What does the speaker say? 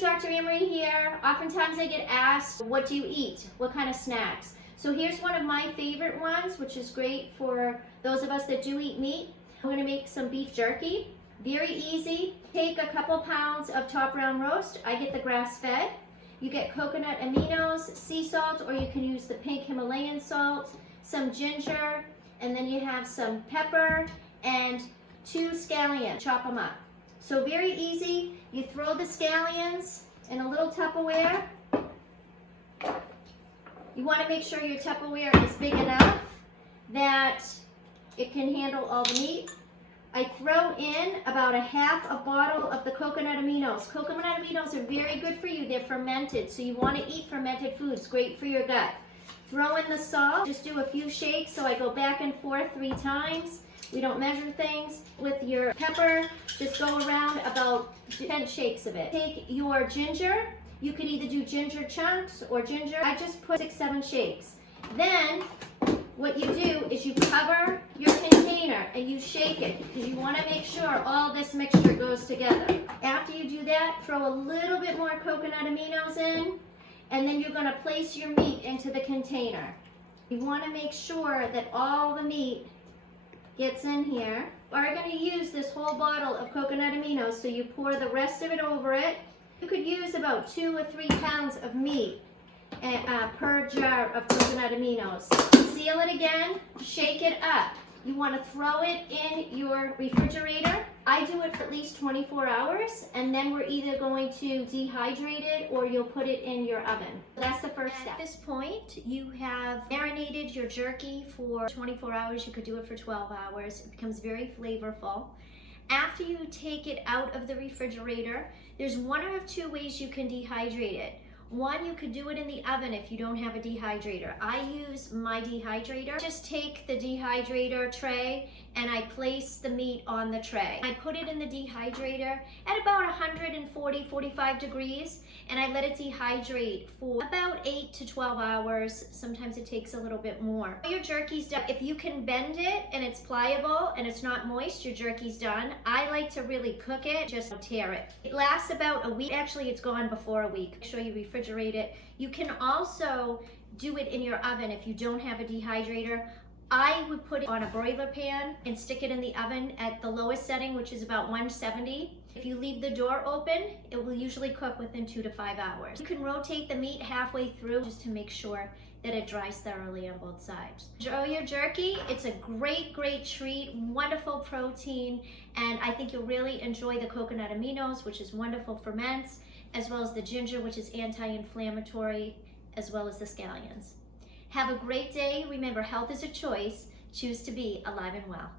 Dr. Marie here. Oftentimes I get asked, what do you eat? What kind of snacks? So here's one of my favorite ones, which is great for those of us that do eat meat. I'm gonna make some beef jerky. Very easy. Take a couple pounds of top round roast. I get the grass fed. You get coconut aminos, sea salt, or you can use the pink Himalayan salt, some ginger, and then you have some pepper and 2 scallions. Chop them up. So very easy. You throw the scallions in a little Tupperware. You want to make sure your Tupperware is big enough that it can handle all the meat. I throw in about a half a bottle of the coconut aminos. Coconut aminos are very good for you. They're fermented, so you want to eat fermented foods. Great for your gut. Throw in the salt. Just do a few shakes, so I go back and forth 3 times. We don't measure things. With your pepper, just go around about 10 shakes of it. Take your ginger. You could either do ginger chunks or ginger. I just put 6-7 shakes. Then what you do is you cover your container and you shake it because you want to make sure all this mixture goes together. After you do that, throw a little bit more coconut aminos in, and then you're going to place your meat into the container. You want to make sure that all the meat gets in here. We're going to use this whole bottle of coconut aminos, so you pour the rest of it over it. You could use about 2 or 3 pounds of meat per jar of coconut aminos. Seal it again, shake it up. You want to throw it in your refrigerator. I do it for at least 24 hours, and then we're either going to dehydrate it or you'll put it in your oven. That's the first step. At this point, you have marinated your jerky for 24 hours. You could do it for 12 hours. It becomes very flavorful. After you take it out of the refrigerator, there's 1 or 2 ways you can dehydrate it. One, you could do it in the oven if you don't have a dehydrator. I use my dehydrator. Just take the dehydrator tray and I place the meat on the tray. I put it in the dehydrator at about 140-45 degrees, and I let it dehydrate for about 8 to 12 hours. Sometimes it takes a little bit more. Your jerky's done. If you can bend it and it's pliable and it's not moist, your jerky's done. I like to really cook it, just tear it. It lasts about a week. Actually, it's gone before a week. Make sure you refrigerate it. You can also do it in your oven if you don't have a dehydrator. I would put it on a broiler pan and stick it in the oven at the lowest setting, which is about 170. If you leave the door open, it will usually cook within 2 to 5 hours. You can rotate the meat halfway through just to make sure that it dries thoroughly on both sides. Enjoy your jerky. It's a great, great treat, wonderful protein, and I think you'll really enjoy the coconut aminos, which is wonderful ferments, as well as the ginger, which is anti-inflammatory, as well as the scallions. Have a great day. Remember, health is a choice. Choose to be alive and well.